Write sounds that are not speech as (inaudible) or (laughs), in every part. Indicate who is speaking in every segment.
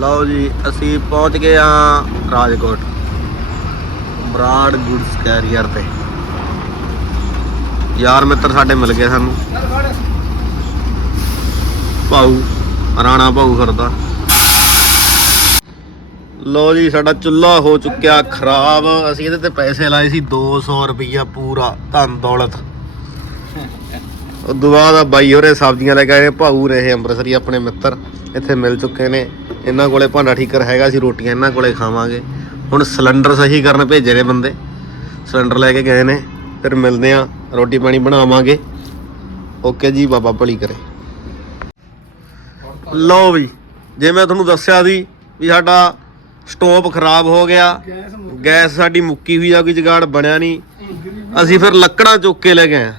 Speaker 1: ਲਓ ਜੀ, ਅਸੀਂ ਪਹੁੰਚ ਗਏ ਆ ਰਾਜਕੋਟ, ਬਰਾੜ ਗੁੱਡਸ ਕੈਰੀਅਰ ਤੇ। ਯਾਰ ਮਿੱਤਰ ਸਾਡੇ ਮਿਲ ਗਏ ਸਾਨੂੰ। ਭਾਊ, ਰਾਣਾ ਭਾਊ ਫਿਰਦਾ। ਲੋ ਜੀ, ਸਾਡਾ ਚੁੱਲ੍ਹਾ ਹੋ ਚੁੱਕਿਆ ਖਰਾਬ। ਅਸੀਂ ਇਹਦੇ ਤੇ ਪੈਸੇ ਲਾਏ ਸੀ 200 ਰੁਪਈਆ ਪੂਰਾ, ਧਨ ਦੌਲਤ। ਉਦੋਂ ਬਾਅਦ ਆ ਬਾਈ ਹੋਰੇ ਸਬਜ਼ੀਆਂ ਲੈ ਕੇ ਆਏ, ਭਾਊ ਰਹੇ ਅੰਮ੍ਰਿਤਸਰੀ, ਆਪਣੇ ਮਿੱਤਰ, ਇੱਥੇ ਮਿਲ ਚੁੱਕੇ ਨੇ। ਇਹਨਾਂ ਕੋਲੇ ਭਾਂਡਾ ਠੀਕਰ ਹੈਗਾ ਸੀ, ਰੋਟੀਆਂ ਇਹਨਾਂ ਕੋਲੇ ਖਾਵਾਂਗੇ। ਹੁਣ ਸਿਲੰਡਰ ਸਹੀ ਕਰਨ ਭੇਜੇ ਨੇ ਬੰਦੇ। ਸਿਲੰਡਰ ਲੈ ਕੇ ਗਏ ਨੇ, ਫਿਰ ਮਿਲਦੇ ਆ ਰੋਟੀ ਪਾਣੀ ਬਣਾਵਾਂਗੇ। ਓਕੇ ਜੀ, ਬਾਬਾ ਭਲੀ ਕਰੇ। ਲਓ ਵੀ, ਜੇ ਮੈਂ ਤੁਹਾਨੂੰ ਦੱਸਿਆ ਸੀ ਵੀ ਸਾਡਾ ਸਟੋਪ ਖਰਾਬ ਹੋ ਗਿਆ, ਗੈਸ ਸਾਡੀ ਮੁੱਕੀ ਹੋਈ ਆ, ਕੋਈ ਜਗਾੜ ਬਣਿਆ ਨਹੀਂ। ਅਸੀਂ ਫਿਰ ਲੱਕੜਾਂ ਚੁੱਕ ਕੇ ਲੈ ਗਏ ਆ।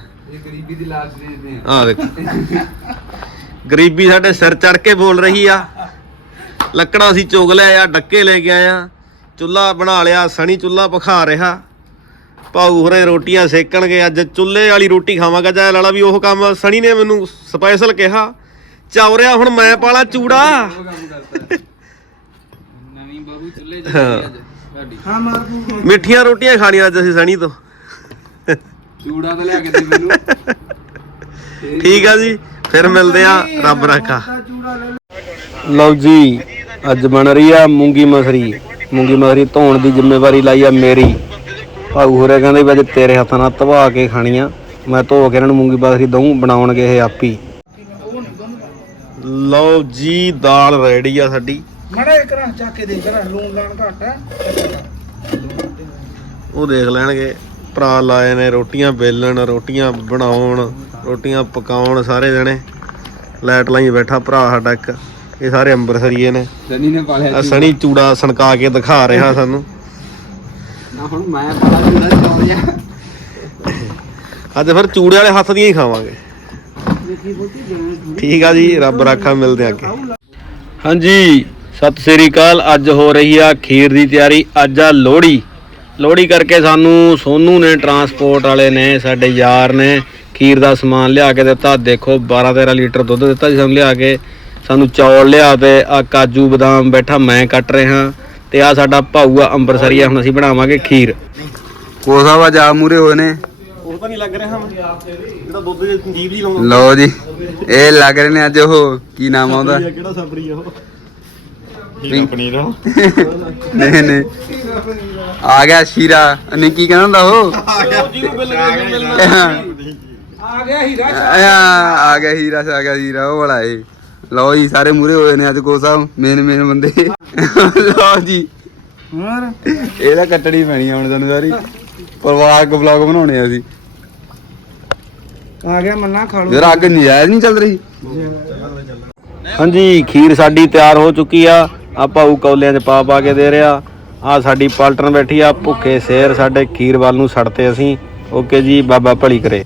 Speaker 2: ਗਰੀਬੀ ਦੀ ਲਾਸ਼ ਦੇ ਦਿੰਦੇ ਆ।
Speaker 1: ਆ ਦੇਖ। ਗਰੀਬੀ ਸਾਡੇ ਸਿਰ ਚੜ ਕੇ ਬੋਲ ਰਹੀ ਆ। ਲੱਕੜਾਂ ਅਸੀਂ ਚੁਗ ਲਿਆ ਆ ਡੱਕੇ ਲੈ ਕੇ ਆਏ ਆ। ਚੁੱਲ੍ਹਾ ਬਣਾ ਲਿਆ ਸਣੀ ਚੁੱਲ੍ਹਾ ਪਖਾ ਰਿਹਾ। ਭਾਊ ਹੋਰੇ ਰੋਟੀਆਂ ਸੇਕਣਗੇ ਅੱਜ ਚੁੱਲ੍ਹੇ ਵਾਲੀ ਰੋਟੀ ਖਾਵਾਂਗਾ ਚਾਹੇ ਲਾਲਾ ਵੀ ਉਹ ਕੰਮ ਸਣੀ ਨੇ ਮੈਨੂੰ ਸਪੈਸ਼ਲ ਕਿਹਾ। ਚੌਰਿਆ ਹੁਣ ਮੈਂ ਪਾਲਾ ਚੂੜਾ।
Speaker 2: ਨਵੀਂ ਬਹੂ ਚੁੱਲ੍ਹੇ ਜੀ ਅੱਜ ਸਾਡੀ।
Speaker 1: ਮਿੱਠੀਆਂ ਰੋਟੀਆਂ ਖਾਣੀਆਂ ਅੱਜ ਅਸੀਂ ਸਣੀ ਤੋਂ।
Speaker 2: ਚੂੜਾ ਤਾਂ ਲਿਆ ਕੇ ਦੇ ਮੈਨੂੰ। (laughs)
Speaker 1: ਠੀਕ ਆ ਜੀ ਫਿਰ ਮਿਲਦੇ ਆ ਰੱਬ ਰਾਖਾ। ਲਓ ਜੀ ਅੱਜ ਬਣ ਰਹੀ ਆ ਮੂੰਗੀ ਮਸਰੀ। ਮੂੰਗੀ ਮਸਰੀ ਧੋਣ ਦੀ ਜ਼ਿੰਮੇਵਾਰੀ ਲਈ ਆ ਮੇਰੀ। ਭਾਊ ਹੋਰੇ ਕਹਿੰਦੇ ਵੀ ਅੱਜ ਤੇਰੇ ਹੱਥਾਂ ਨਾਲ ਧਵਾ ਕੇ ਖਾਣੀਆਂ। ਮੈਂ ਧੋ ਕੇ ਇਹਨਾਂ ਨੂੰ ਮੂੰਗੀ ਮਸਰੀ ਦਊਂ ਬਣਾਉਣਗੇ ਇਹ ਆਪੀ। ਲਓ ਜੀ ਦਾਲ ਰੈਡੀ ਆ ਸਾਡੀ।
Speaker 3: ਮੜਾ ਇੱਕ ਰਾਂ ਚੱਕ ਕੇ ਦੇਖ ਰਾਂ ਲੂਣ ਲਾਣ ਘੱਟ
Speaker 1: ਉਹ ਦੇਖ ਲੈਣਗੇ। ਭਰਾ ਲਾਏ ਨੇ ਰੋਟੀਆਂ ਵੇਲਣ ਰੋਟੀਆਂ ਬਣਾਉਣ ਰੋਟੀਆਂ ਪਕਾਉਣ ਸਾਰੇ ਜਣੇ ਲਾਈਟ ਲਾਈ ਬੈਠਾ ਭਰਾ ਸਾਡਾ ਇੱਕ ਇਹ ਸਾਰੇ ਅੰਬਰਸਰੀਏ ਨੇ।
Speaker 2: ਸਨੀ ਨੇ ਪਾਲਿਆ
Speaker 1: ਆ ਸਣੀ ਚੂੜਾ। ਸਣਕਾ ਕੇ ਦਿਖਾ ਰਿਹਾ ਸਾਨੂੰ।
Speaker 2: ਨਾ ਹੁਣ ਮੈਂ ਪਾਲਾ ਚੂੜਾ ਚੌਰਿਆ
Speaker 1: ਅੱਜ ਫਿਰ ਚੂੜੇ ਵਾਲੇ ਹੱਥ ਦੀਆਂ ਹੀ ਖਾਵਾਂਗੇ। ਠੀਕ ਆ ਜੀ ਰੱਬ ਰਾਖਾ ਮਿਲਦੇ ਆ ਅੱਗੇ। ਹਾਂਜੀ ਸਤਿ ਸ੍ਰੀ ਅਕਾਲ। ਅੱਜ ਹੋ ਰਹੀ ਆ ਖੀਰ ਦੀ ਤਿਆਰੀ ਅੱਜ ਆ ਲੋਹੜੀ। ਲੋਹੜੀ ਕਰਕੇ ਸਾਨੂੰ ਸੋਨੂ ਨੇ ਟਰਾਂਸਪੋਰਟ ਵਾਲੇ ਨੇ ਸਾਡੇ ਯਾਰ ਨੇ ਖੀਰ ਦਾ ਸਮਾਨ ਲਿਆ ਕੇ ਦਿੱਤਾ। ਦੇਖੋ 12 13 ਲੀਟਰ ਦੁੱਧ ਦਿੱਤਾ ਜੀ ਸਾਨੂੰ ਲਿਆ ਕੇ। ਸਾਨੂੰ ਚੌਲ ਲਿਆ ਤੇ ਆ ਕਾਜੂ ਬਦਾਮ ਬੈਠਾ ਮੈਂ ਕੱਟ ਰਿਹਾ। ਤੇ ਆ ਸਾਡਾ ਭਾਊ ਆ ਅੰਬਰਸਰੀਆ ਹੁਣ ਅਸੀਂ ਬਣਾਵਾਂਗੇ ਖੀਰ।
Speaker 2: ਕੋਸਾ ਵਾ ਜਾ ਮੂਰੇ ਹੋਏ ਨੇ।
Speaker 1: ਉਹ ਤਾਂ ਨਹੀਂ ਲੱਗ ਰਿਹਾ ਜਿਹੜਾ ਦੁੱਧ ਦੇ ਜੀਵ ਜੀ ਲਾਉਂਦਾ।
Speaker 2: ਲਓ ਜੀ ਇਹ ਲੱਗ ਰਹੇ ਨੇ ਅੱਜ ਉਹ ਕੀ ਨਾਮ ਆ ਉਹਦਾ?
Speaker 1: ਕਿਹੜਾ ਸਬਰੀ ਉਹ? ਪਨੀਰ
Speaker 2: ਨਹੀਂ ਨਹੀਂ। ਆ ਗਿਆ ਸ਼ੀਰਾ। ਨਹੀਂ ਕੀ ਕਹਿੰਦਾ ਹੁੰਦਾ ਉਹ?
Speaker 3: ਆ ਗਿਆ ਹੀਰਾ
Speaker 2: ਆ ਗਿਆ ਹੀਰਾ ਆ ਗਿਆ ਹੀਰਾ ਉਹ ਵਾਲਾ ਏ ਲਓ ਜੀ ਸਾਰੇ ਮੂਰੇ ਹੋਏ ਨੇ ਅੱਜ ਕੋਸਾ ਮੇਨ ਮੇਨ ਬੰਦੇ। ਲਓ ਜੀ।
Speaker 3: ਹੋਰ?
Speaker 2: ਇਹਦਾ ਕੱਟਣੀ ਪੈਣੀ ਆ ਹੁਣ ਤੁਹਾਨੂੰ ਸਾਰੀ। ਪਰਿਵਾਰਕ ਵਲੌਗ ਬਣਾਉਣੇ ਆ ਅਸੀਂ।
Speaker 3: ਆ ਗਿਆ ਮੰਨਾ ਖਾ ਲਓ।
Speaker 2: ਯਾਰ ਅੱਗ ਨਜਾਇਜ਼ ਨਹੀਂ ਚੱਲ ਰਹੀ।
Speaker 1: ਹਾਂਜੀ ਖੀਰ ਸਾਡੀ ਤਿਆਰ ਹੋ ਚੁੱਕੀ ਆ। ਆ ਭਾਊ ਕੌਲਿਆਂ 'ਚ ਪਾ ਪਾ ਕੇ ਦੇ ਰਿਹਾ ਆ ਸਾਡੀ ਪਾਲਟਣ ਬੈਠੀ ਆ, ਭੁੱਖੇ ਸ਼ੇਰ ਸਾਡੇ ਖੀਰ ਵੱਲ ਨੂੰ ਛੱਡਤੇ ਅਸੀਂ। ਓਕੇ ਜੀ, ਬਾਬਾ ਭਲੀ ਕਰੇ।